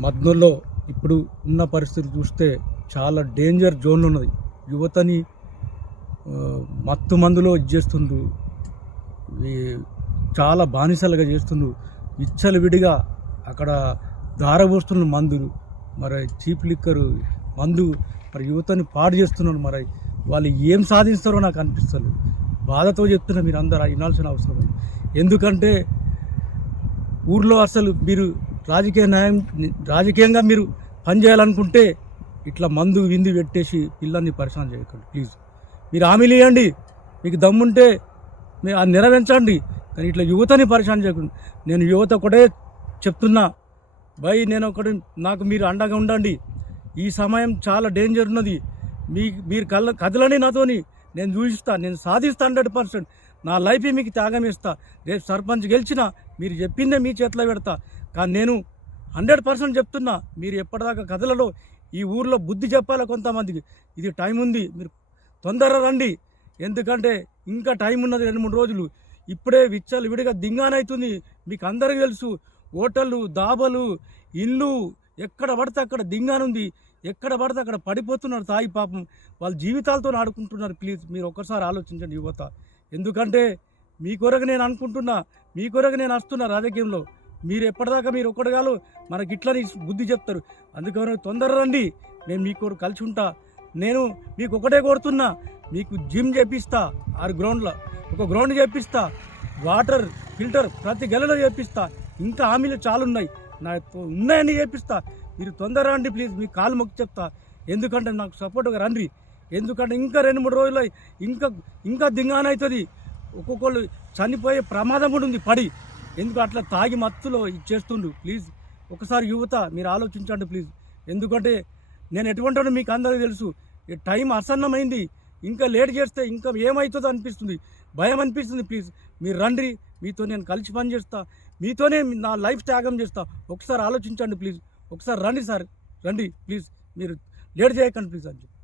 మధ్యలో ఇప్పుడు ఉన్న పరిస్థితి చూస్తే చాలా డేంజర్ జోన్లు ఉన్నది. యువతని మత్తు మందులో ఇది చేస్తుండ్రు చాలా బానిసలుగా చేస్తుండ్రు. ఇచ్చలు విడిగా అక్కడ దారబోస్తున్న మందులు. మరి చీప్ లిక్కర్ మందు మరి యువతని పాడు చేస్తున్నారు మరి. వాళ్ళు ఏం సాధిస్తారో నాకు అనిపిస్తలేదు. బాధతో చెప్తున్నా మీరు అందరూ వినాల్సిన అవసరం ఎందుకంటే ఊర్లో అసలు మీరు రాజకీయ న్యాయం రాజకీయంగా మీరు పనిచేయాలనుకుంటే ఇట్లా మందు విందు పెట్టేసి పిల్లల్ని పరిశ్రమ చేయకండి ప్లీజ్. మీరు హామీలు ఇవ్వండి మీకు దమ్ముంటే మీరు అది నెరవేర్చండి కానీ ఇట్లా యువతని పరిశ్రమ చేయకండి. నేను యువత ఒకటే చెప్తున్నా భయ్ నేను ఒకటి నాకు మీరు అండగా ఉండండి. ఈ సమయం చాలా డేంజర్ ఉన్నది. మీ మీరు కళ్ళ కదలని నాతోని నేను చూపిస్తా నేను సాధిస్తా హండ్రెడ్ పర్సెంట్. నా లైఫ్ మీకు త్యాగం ఇస్తా. రేపు సర్పంచ్ గెలిచినా మీరు చెప్పిందే మీ చేతిలో పెడతా. కానీ నేను హండ్రెడ్ పర్సెంట్ చెప్తున్నా మీరు ఎప్పటిదాకా కథలలో ఈ ఊర్లో బుద్ధి చెప్పాలి కొంతమందికి? ఇది టైం ఉంది మీరు తొందరగా రండి. ఎందుకంటే ఇంకా టైం ఉన్నది రెండు మూడు రోజులు. ఇప్పుడే విచ్చలు విడిగా దింగానవుతుంది మీకు అందరికీ తెలుసు హోటళ్ళు దాబలు ఇల్లు ఎక్కడ పడితే అక్కడ దింగానుంది ఎక్కడ పడితే అక్కడ పడిపోతున్నారు తాయి పాపం. వాళ్ళ జీవితాలతో ఆడుకుంటున్నారు. ప్లీజ్ మీరు ఒక్కసారి ఆలోచించండి యువత. ఎందుకంటే మీ కొరకు నేను అనుకుంటున్నా మీ కొరకు నేను వస్తున్నా రాజకీయంలో మీరు ఎప్పటిదాకా మీరు ఒక్కడగాలు మనకి ఇట్లని బుద్ధి చెప్తారు. అందుకని తొందర రండి. నేను మీ కొరకు కలిసి ఉంటా. నేను మీకు ఒకటే కోరుతున్నా. మీకు జిమ్ చేపిస్తా ఆరు గ్రౌండ్లో. ఒక గ్రౌండ్ చేపిస్తా వాటర్ ఫిల్టర్ ప్రతి గెలలో చేపిస్తా. ఇంకా హామీలు చాలా ఉన్నాయి నా ఉన్నాయని చేపిస్తా. మీరు తొందర రండి ప్లీజ్. మీ కాలు మొక్కి చెప్తా. ఎందుకంటే నాకు సపోర్ట్గా రండి. ఎందుకంటే ఇంకా రెండు మూడు రోజులు ఇంకా ఇంకా దింగానవుతుంది ఒక్కొక్కళ్ళు చనిపోయే ప్రమాదం కూడా ఉంది. పడి. ఎందుకు అట్లా తాగి మత్తులో ఇది చేస్తుండు ప్లీజ్ ఒకసారి యువత మీరు ఆలోచించండి ప్లీజ్. ఎందుకంటే నేను ఎటువంటి మీకు అందరికీ తెలుసు. టైం అసన్నమైంది ఇంకా లేట్ చేస్తే ఇంకా ఏమవుతుందో అనిపిస్తుంది. భయం అనిపిస్తుంది ప్లీజ్. మీరు రండి మీతో నేను కలిసి పని చేస్తా. మీతోనే నా లైఫ్ త్యాగం చేస్తా. ఒకసారి ఆలోచించండి ప్లీజ్. ఒకసారి రండి సార్. రండి ప్లీజ్. మీరు లేట్ చేయకండి ప్లీజ్ అని చెప్పి